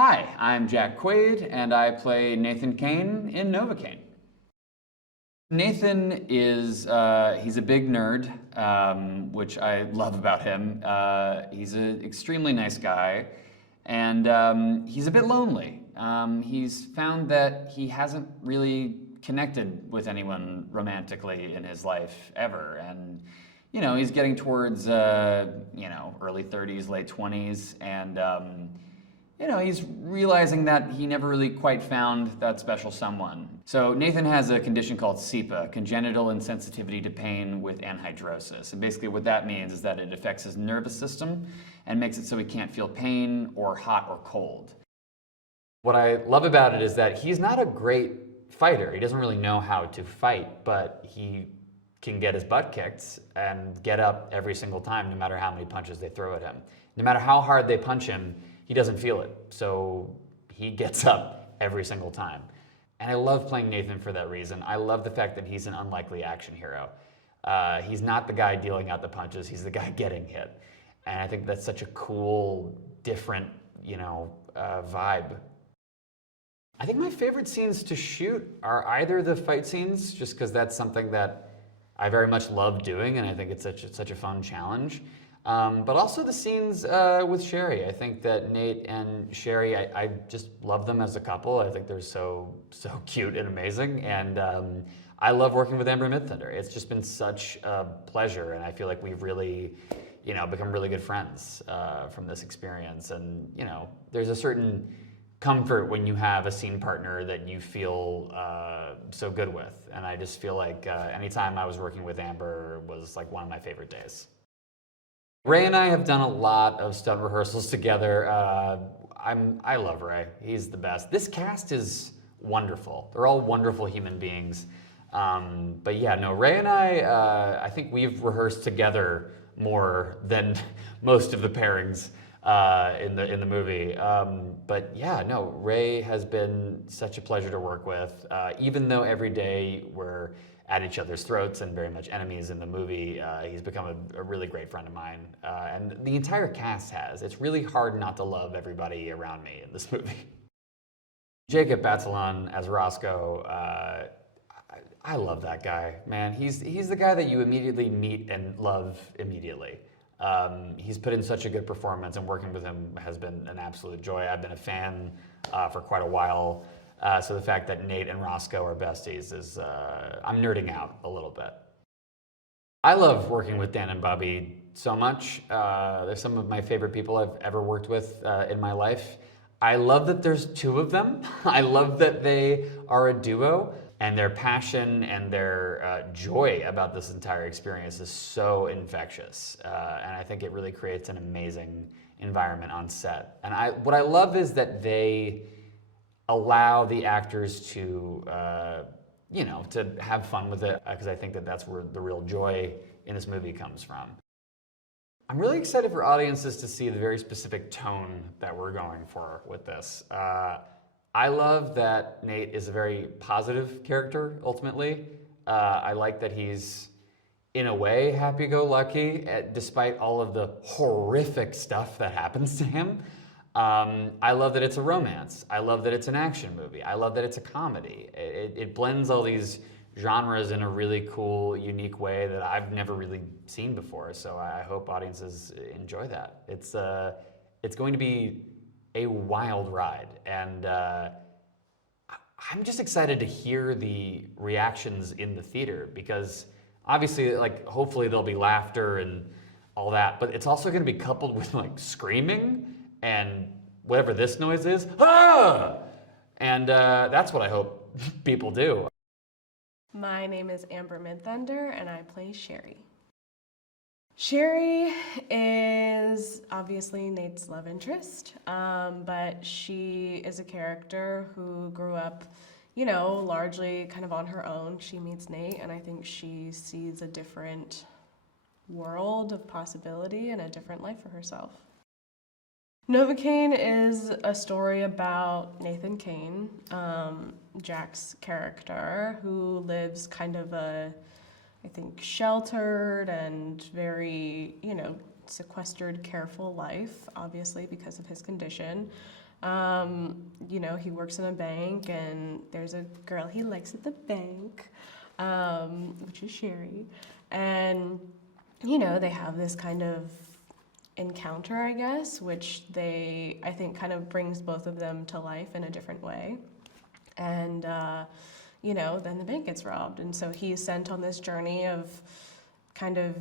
Hi, I'm Jack Quaid, and I play Nathan Kane in Novocaine. Nathan is, he's a big nerd, which I love about him. He's an extremely nice guy, and he's a bit lonely. He's found that he hasn't really connected with anyone romantically in his life ever, and he's getting towards, early 30s, late 20s, and he's realizing that he never really quite found that special someone. So Nathan has a condition called CIPA, congenital insensitivity to pain with anhidrosis. And basically what that means is that it affects his nervous system and makes it so he can't feel pain or hot or cold. What I love about it is that he's not a great fighter. He doesn't really know how to fight, but he can get his butt kicked and get up every single time, no matter how many punches they throw at him. No matter how hard they punch him, he doesn't feel it, so he gets up every single time. And I love playing Nathan for that reason. I love the fact that he's an unlikely action hero. He's not the guy dealing out the punches, he's the guy getting hit. And I think that's such a cool, different, vibe. I think my favorite scenes to shoot are either the fight scenes, just because that's something that I very much love doing, and I think it's such a fun challenge. But also the scenes with Sherry. I think that Nate and Sherry, I just love them as a couple. I think they're so cute and amazing. And I love working with Amber Midthunder. It's just been such a pleasure, and I feel like we've really, become really good friends from this experience. And there's a certain comfort when you have a scene partner that you feel so good with. And I just feel like anytime I was working with Amber was like one of my favorite days. Ray and I have done a lot of stunt rehearsals together. I love Ray. He's the best. This cast is wonderful. They're all wonderful human beings. But yeah, no, Ray and I think we've rehearsed together more than most of the pairings in the movie. But yeah, no, Ray has been such a pleasure to work with. Even though every day we're at each other's throats and very much enemies in the movie, he's become a really great friend of mine. And the entire cast has. It's really hard not to love everybody around me in this movie. Jacob Batalon as Roscoe, I love that guy, man. He's the guy that you immediately meet and love immediately. He's put in such a good performance, and working with him has been an absolute joy. I've been a fan for quite a while. So the fact that Nate and Roscoe are besties is, I'm nerding out a little bit. I love working with Dan and Bobby so much. They're some of my favorite people I've ever worked with in my life. I love that there's two of them. I love that they are a duo, and their passion and their joy about this entire experience is so infectious. And I think it really creates an amazing environment on set. And what I love is that they allow the actors to, to have fun with it, because I think that that's where the real joy in this movie comes from. I'm really excited for audiences to see the very specific tone that we're going for with this. I love that Nate is a very positive character, ultimately. I like that he's, in a way, happy-go-lucky, despite all of the horrific stuff that happens to him. I love that it's a romance. I love that it's an action movie. I love that it's a comedy. It blends all these genres in a really cool, unique way that I've never really seen before. So I hope audiences enjoy that. It's going to be a wild ride, and I'm just excited to hear the reactions in the theater, because obviously, hopefully there'll be laughter and all that, but it's also going to be coupled with screaming and whatever this noise is, ah! And that's what I hope people do. My name is Amber Midthunder, and I play Sherry. Sherry is obviously Nate's love interest, but she is a character who grew up, largely kind of on her own. She meets Nate, and I think she sees a different world of possibility and a different life for herself. Novocaine is a story about Nathan Kane, Jack's character, who lives kind of a, I think, sheltered and very, sequestered, careful life, obviously because of his condition. You know, he works in a bank, and there's a girl he likes at the bank, which is Sherry. And, you know, they have this kind of encounter, I guess, which I think kind of brings both of them to life in a different way. And, you know, then the bank gets robbed. And so he's sent on this journey of kind of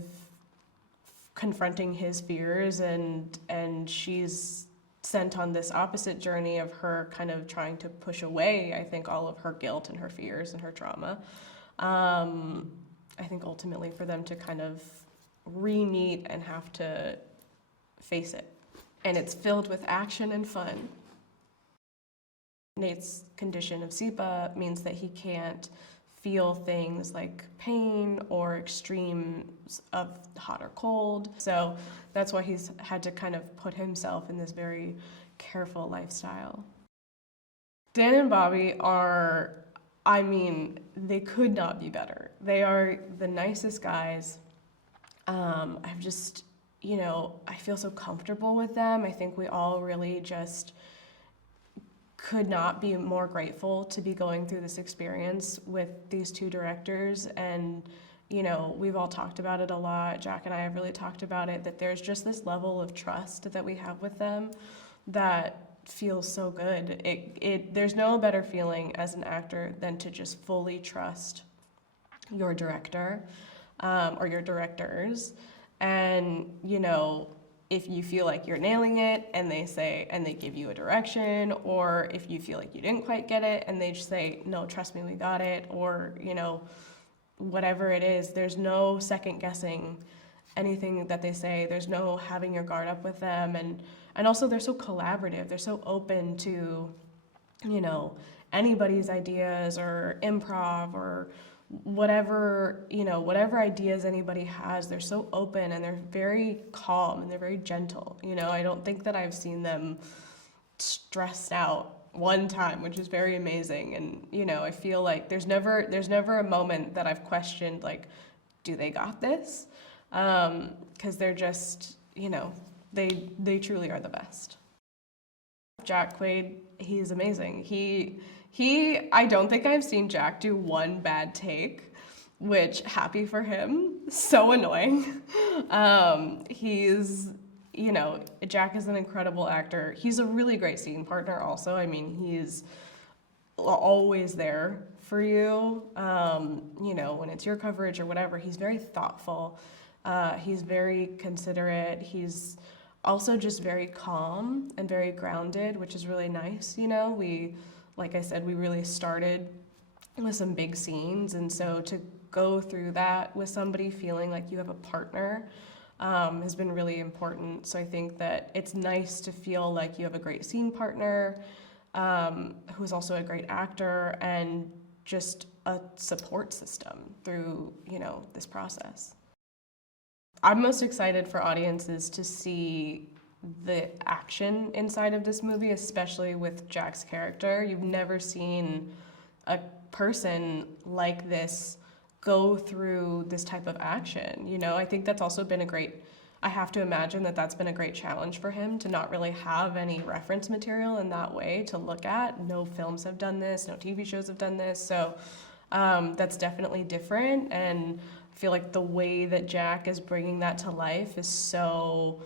confronting his fears, and she's sent on this opposite journey of her kind of trying to push away, I think, all of her guilt and her fears and her trauma. I think ultimately for them to kind of re-meet and have to face it. And it's filled with action and fun. Nate's condition of SIPA means that he can't feel things like pain or extremes of hot or cold. So that's why he's had to kind of put himself in this very careful lifestyle. Dan and Bobby are, I mean, they could not be better. They are the nicest guys. I've just, you know, I feel so comfortable with them. I think we all really just could not be more grateful to be going through this experience with these two directors. And, you know, we've all talked about it a lot. Jack and I have really talked about it, that there's just this level of trust that we have with them that feels so good. There's no better feeling as an actor than to just fully trust your director, or your directors. And, you know, if you feel like you're nailing it and they give you a direction, or if you feel like you didn't quite get it and they just say, no, trust me, we got it, or, you know, whatever it is, there's no second guessing anything that they say. There's no having your guard up with them. And also they're so collaborative. They're so open to, you know, anybody's ideas or improv or whatever, you know, whatever ideas anybody has. They're so open, and they're very calm, and they're very gentle. You know, I don't think that I've seen them stressed out one time, which is very amazing. And, you know, I feel like there's never a moment that I've questioned, like, do they got this? 'Cause they're just, you know, they truly are the best. Jack Quaid, he's amazing. I don't think I've seen Jack do one bad take, which, happy for him, so annoying. You know, Jack is an incredible actor. He's a really great scene partner also. I mean, he's always there for you, you know, when it's your coverage or whatever. He's very thoughtful. He's very considerate. He's also just very calm and very grounded, which is really nice. You know, like I said, we really started with some big scenes, and so to go through that with somebody feeling like you have a partner has been really important. So I think that it's nice to feel like you have a great scene partner who's also a great actor, and just a support system through, you know, this process. I'm most excited for audiences to see the action inside of this movie, especially with Jack's character. You've never seen a person like this go through this type of action. You know, I think that's also been I have to imagine that that's been a great challenge for him, to not really have any reference material in that way to look at. No films have done this, no TV shows have done this. So that's definitely different. And I feel like the way that Jack is bringing that to life is so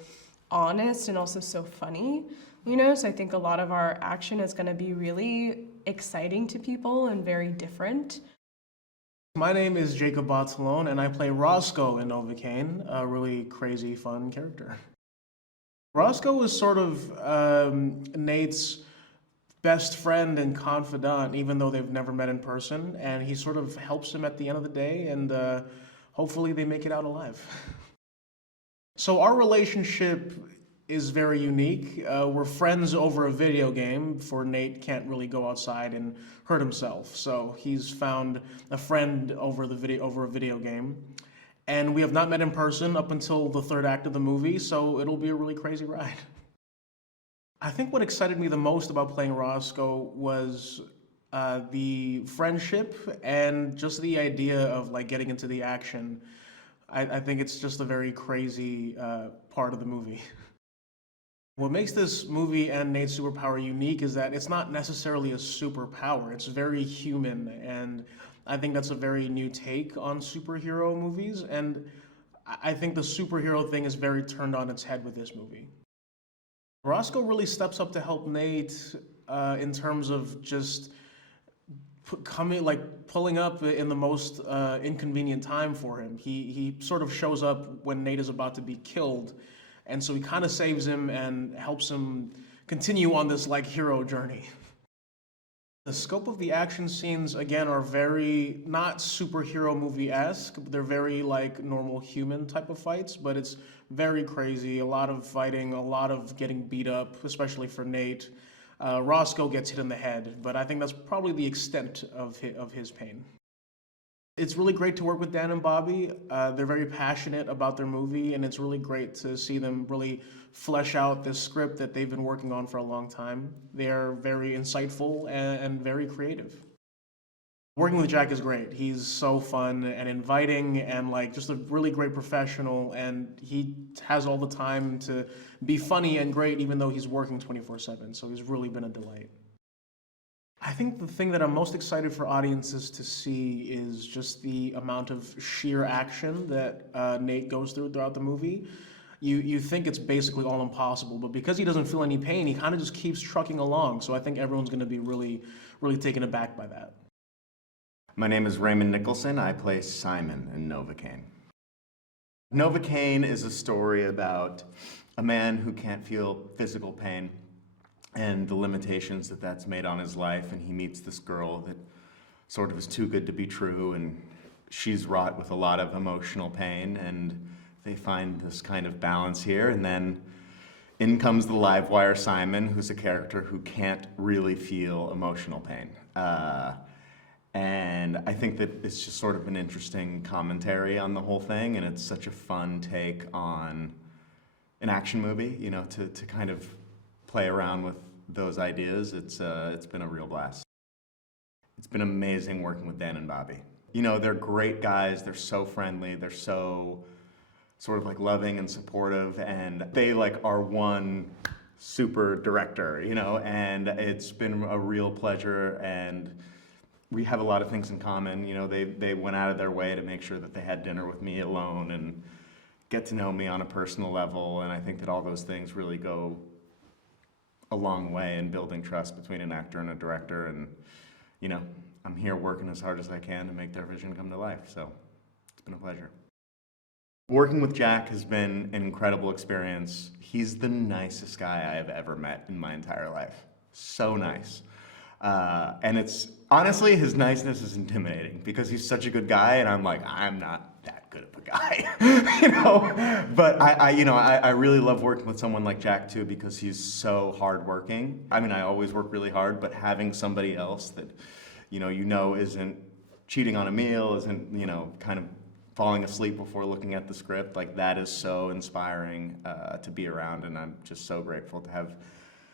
honest and also so funny, you know? So I think a lot of our action is gonna be really exciting to people and very different. My name is Jacob Batalon, and I play Roscoe in Novocaine, a really crazy, fun character. Roscoe is sort of Nate's best friend and confidant, even though they've never met in person, and he sort of helps him at the end of the day, and hopefully they make it out alive. So our relationship is very unique. We're friends over a video game, for Nate can't really go outside and hurt himself. So he's found a friend over a video game. And we have not met in person up until the third act of the movie, so it'll be a really crazy ride. I think what excited me the most about playing Roscoe was the friendship and just the idea of like getting into the action. I think it's just a very crazy part of the movie. What makes this movie and Nate's superpower unique is that it's not necessarily a superpower. It's very human, and I think that's a very new take on superhero movies. And I think the superhero thing is very turned on its head with this movie. Roscoe really steps up to help Nate in terms of just pulling up in the most inconvenient time for him. He sort of shows up when Nate is about to be killed, and so he kind of saves him and helps him continue on this like hero journey. The scope of the action scenes again are very not superhero movie-esque. They're very like normal human type of fights, but it's very crazy. A lot of fighting, a lot of getting beat up, especially for Nate. Roscoe gets hit in the head, but I think that's probably the extent of his pain. It's really great to work with Dan and Bobby. They're very passionate about their movie, and it's really great to see them really flesh out this script that they've been working on for a long time. They're very insightful and very creative. Working with Jack is great. He's so fun and inviting and like just a really great professional, and he has all the time to be funny and great even though he's working 24/7, so he's really been a delight. I think the thing that I'm most excited for audiences to see is just the amount of sheer action that Nate goes through throughout the movie. You think it's basically all impossible, but because he doesn't feel any pain, he kind of just keeps trucking along, so I think everyone's going to be really, really taken aback by that. My name is Raymond Nicholson. I play Simon in Novocaine. Novocaine is a story about a man who can't feel physical pain and the limitations that that's made on his life, and he meets this girl that sort of is too good to be true, and she's wrought with a lot of emotional pain, and they find this kind of balance here, and then in comes the live wire Simon, who's a character who can't really feel emotional pain. And I think that it's just sort of an interesting commentary on the whole thing, and it's such a fun take on an action movie, you know, to kind of play around with those ideas. It's been a real blast. It's been amazing working with Dan and Bobby. You know, they're great guys, they're so friendly, they're so sort of like loving and supportive, and they like are one super director, you know, and it's been a real pleasure, and we have a lot of things in common. You know, they went out of their way to make sure that they had dinner with me alone and get to know me on a personal level, and I think that all those things really go a long way in building trust between an actor and a director, and you know, I'm here working as hard as I can to make their vision come to life, so it's been a pleasure. Working with Jack has been an incredible experience. He's the nicest guy I have ever met in my entire life. So nice. And it's, honestly, his niceness is intimidating because he's such a good guy, and I'm like, I'm not that good of a guy, you know? But I really love working with someone like Jack too, because he's so hardworking. I mean, I always work really hard, but having somebody else that, you know, isn't cheating on a meal, isn't, you know, kind of falling asleep before looking at the script, like that is so inspiring to be around, and I'm just so grateful to have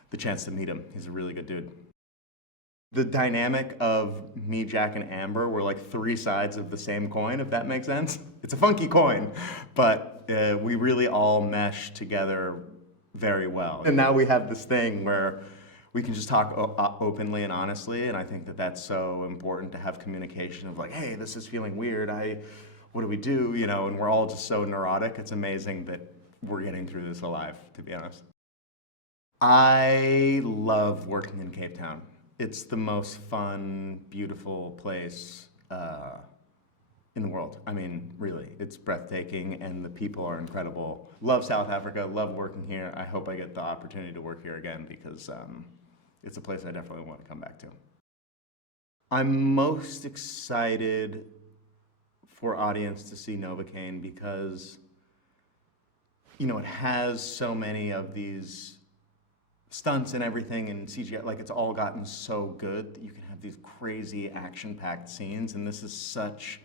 the chance to meet him. He's a really good dude. The dynamic of me, Jack, and Amber were like three sides of the same coin, if that makes sense. It's a funky coin, but we really all mesh together very well. And now we have this thing where we can just talk openly and honestly, and I think that that's so important to have communication of like, hey, this is feeling weird, what do we do, you know, and we're all just so neurotic. It's amazing that we're getting through this alive, to be honest. I love working in Cape Town. It's the most fun, beautiful place in the world. I mean, really, it's breathtaking, and the people are incredible. Love South Africa, love working here. I hope I get the opportunity to work here again, because it's a place I definitely want to come back to. I'm most excited for audience to see Novocaine because, you know, it has so many of these stunts and everything and CGI, like it's all gotten so good that you can have these crazy action-packed scenes, and this is such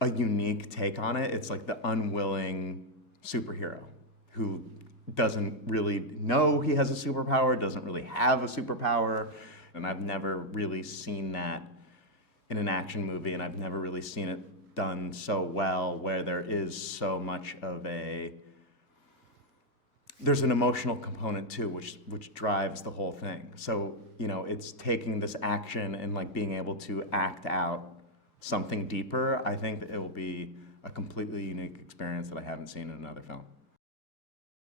a unique take on it. It's like the unwilling superhero who doesn't really know he has a superpower, doesn't really have a superpower, and I've never really seen that in an action movie, and I've never really seen it done so well, where there is so much of a there's an emotional component too, which drives the whole thing. So, you know, it's taking this action and like being able to act out something deeper. I think that it will be a completely unique experience that I haven't seen in another film.